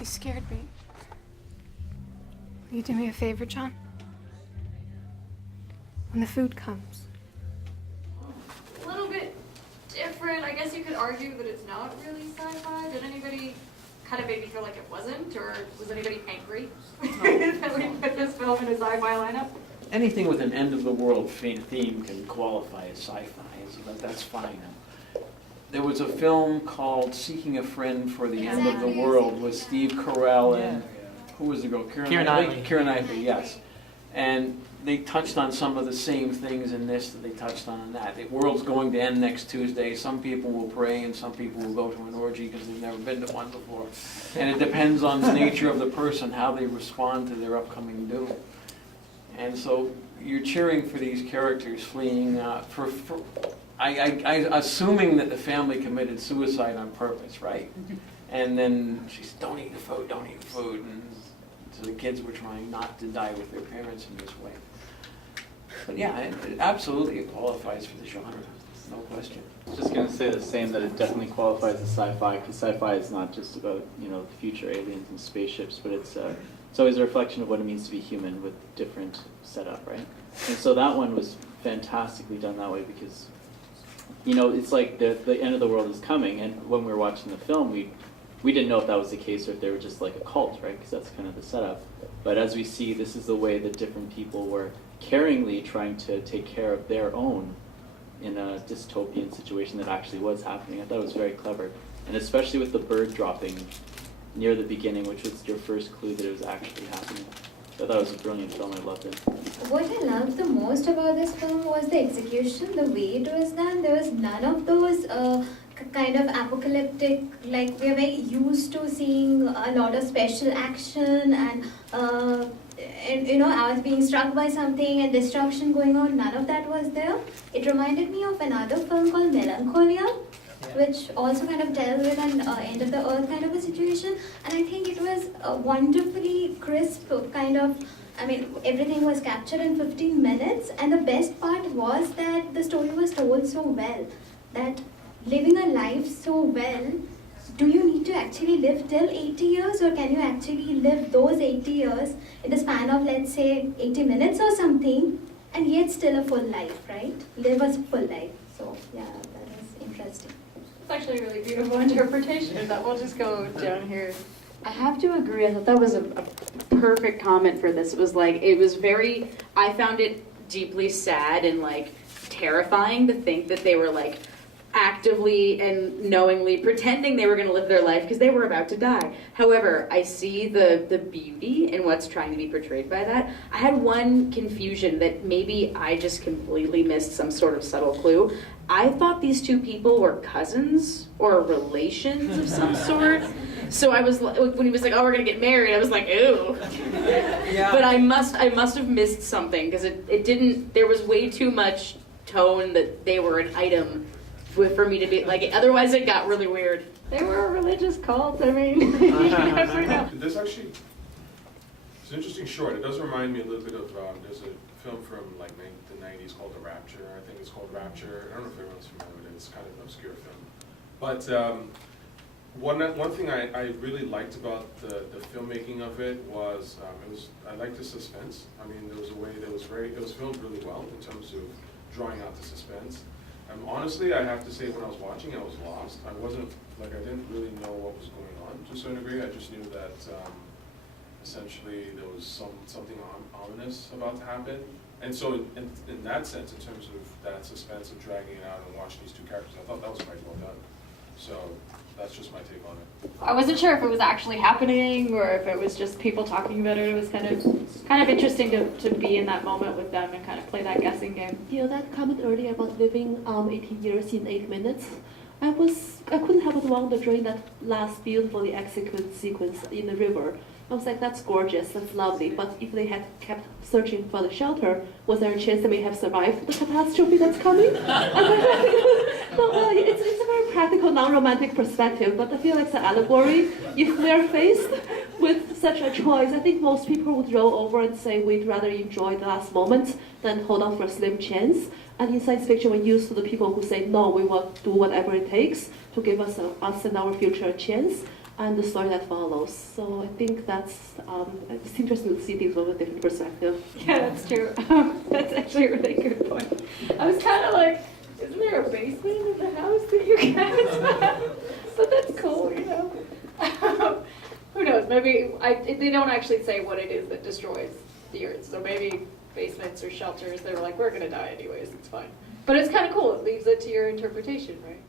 You scared me. Will you do me a favor, John? When the food comes. A little bit different. I guess you could argue that it's not really sci-fi. Did anybody kind of make me feel like it wasn't? Or was anybody angry that we put this film in a sci-fi lineup? Anything with an end of the world theme can qualify as sci-fi, so that's fine. There was a film called Seeking a Friend for the End of the World with Steve Carell and who was the girl? Keira Knightley. Keira Knightley, yes. And they touched on some of the same things in this that they touched on in that. The world's going to end next Tuesday. Some people will pray and some people will go to an orgy because they've never been to one before. And it depends on the nature of the person, how they respond to their upcoming doom. And so you're cheering for these characters fleeing assuming that the family committed suicide on purpose, right? And then she said, don't eat the food, don't eat the food. And so the kids were trying not to die with their parents in this way. But yeah, it absolutely qualifies for the genre, no question. I was just going to say the same, that it definitely qualifies as sci-fi, because sci-fi is not just about, the future aliens and spaceships, but it's always a reflection of what it means to be human with different setup, right? And so that one was fantastically done that way because, it's like the end of the world is coming, and when we were watching the film, we didn't know if that was the case or if they were just like a cult, right? Because that's kind of the setup. But as we see, this is the way that different people were caringly trying to take care of their own in a dystopian situation that actually was happening. I thought it was very clever. And especially with the bird dropping near the beginning, which was your first clue that it was actually happening. So I thought it was a brilliant film. I loved it. What I loved the most about this film was the execution, the way it was done. There was none of those kind of apocalyptic, like we're very used to seeing a lot of special action and I was being struck by something and destruction going on. None of that was there. It reminded me of another film called Melancholia, which also kind of dealt with an end of the earth kind of a situation. And I think it was a wonderfully crisp kind of, everything was captured in 15 minutes. And the best part was that the story was told so well, that living a life so well, do you need to actually live till 80 years, or can you actually live those 80 years in the span of, let's say, 80 minutes or something, and yet still a full life, right? Live a full life. So, yeah, that was interesting. It's actually a really beautiful interpretation. That we'll just go down here. I have to agree. I thought that was a perfect comment for this. It was very, I found it deeply sad and terrifying to think that they were actively and knowingly pretending they were going to live their life because they were about to die. However, I see the beauty in what's trying to be portrayed by that. I had one confusion that maybe I just completely missed some sort of subtle clue. I thought these two people were cousins or relations of some sort. So I was, when he was like, oh, we're going to get married, I was like, ooh. Yeah. But I must have missed something because it didn't, there was way too much tone that they were an item for me to be otherwise it got really weird. They were a religious cult. You never know. There's actually, it's an interesting short. It does remind me a little bit of, there's a film from the 90s called The Rapture. I think it's called Rapture. I don't know if everyone's familiar with it. It's kind of an obscure film. But one thing I really liked about the filmmaking of it was, I liked the suspense. There was a way that it was filmed really well in terms of drawing out the suspense. Honestly, I have to say, when I was watching, I was lost. I didn't really know what was going on to a certain degree. I just knew that essentially there was something ominous about to happen. And so in that sense, in terms of that suspense of dragging it out and watching these two characters, I thought that was quite well done. So that's just my take on it. I wasn't sure if it was actually happening or if it was just people talking about it. It was kind of interesting to be in that moment with them and kind of play that guessing game. That comment earlier about living 80 years in 8 minutes, I couldn't help but wonder during that last beautifully executed sequence in the river. I was like, that's gorgeous, that's lovely, but if they had kept searching for the shelter, was there a chance they may have survived the catastrophe that's coming? It's a very practical, non-romantic perspective, but I feel like it's an allegory. If we're faced with such a choice, I think most people would roll over and say we'd rather enjoy the last moment than hold out for a slim chance. And in science fiction, we're used to the people who say, no, we will do whatever it takes to give us and our future a chance. and the story that follows. So I think it's interesting to see things from a different perspective. Yeah, that's true. That's actually a really good point. I was kind of like, isn't there a basement in the house that you guys have? But that's cool, you know. Who knows? Maybe they don't actually say what it is that destroys the earth. So maybe basements or shelters. They were like, we're gonna die anyways. It's fine. But it's kind of cool. It leaves it to your interpretation, right?